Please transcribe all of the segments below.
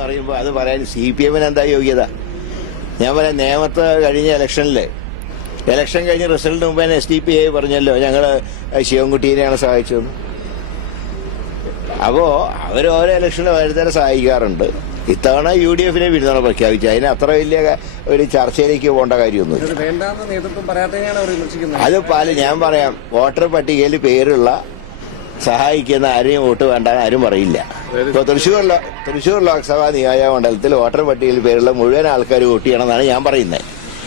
പറയുമ്പോൾ അത് പറയാൻ സി പി എമ്മിന് എന്താ യോഗ്യത? ഞാൻ പറയാം നേമത്ത് കഴിഞ്ഞ ഇലക്ഷനിൽ. ഇലക്ഷൻ കഴിഞ്ഞ് റിസൾട്ട് മുമ്പേ എസ് ഡി പി ഐ പറഞ്ഞല്ലോ. ഞങ്ങൾ ശിവൻകുട്ടീനെയാണ് സഹായിച്ചതെന്ന് അപ്പോ അവർ ഓരോ ഇലക്ഷനിൽ വരുന്നതിനെ സഹായിക്കാറുണ്ട്. ഇത്തവണ യു ഡി എഫിനെ പിന്തുണ പ്രഖ്യാപിച്ചു അതിന് അത്ര വലിയ ഒരു ചർച്ചയിലേക്ക് പോകേണ്ട കാര്യമൊന്നും അത് പാൽ ഞാൻ പറയാം. വോട്ടർ പട്ടികയിൽ പേരുള്ള സഹായിക്കുന്ന ആരെയും വോട്ട് വേണ്ട ആരും പറയില്ല. ഇപ്പൊ തൃശ്ശൂർ തൃശ്ശൂർ ലോക്സഭാ നിയോജക മണ്ഡലത്തിൽ വോട്ടർ പട്ടികയിൽ പേരുള്ള മുഴുവൻ ആൾക്കാർ വോട്ട് ചെയ്യണമെന്നാണ് ഞാൻ പറയുന്നത്.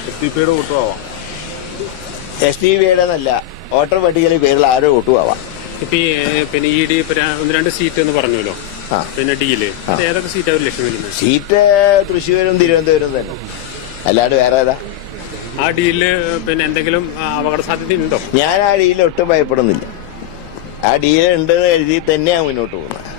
എസ് ഡി പിയുടെ വോട്ടും ആവാം എസ് ടി പിയുടെ എന്നല്ല വോട്ടർ പട്ടികയിൽ പേരുള്ള ആരോ വോട്ടും ആവാം ഇപ്പൊ ഈ പിന്നെ ഇ ഡി ഒന്ന് രണ്ട് സീറ്റ് എന്ന് പറഞ്ഞല്ലോ. പിന്നെ ഡിയിൽ ഏതൊക്കെ സീറ്റ് അവർ ലക്ഷ്യം വരുന്നത് സീറ്റ് തൃശ്ശൂരും തിരുവനന്തപുരം തന്നെ. അല്ലാണ്ട് വേറെ ഏതാ? ആ ഡീലിൽ പിന്നെ എന്തെങ്കിലും അപകട സാധ്യത ഉണ്ടോ? ഞാൻ ആ ഡീലിൽ ഒട്ടും ഭയപ്പെടുന്നില്ല. ആ ഡീൽ ഉണ്ടെന്ന് കരുതി തന്നെയാണ് മുന്നോട്ട് പോകുന്നത്.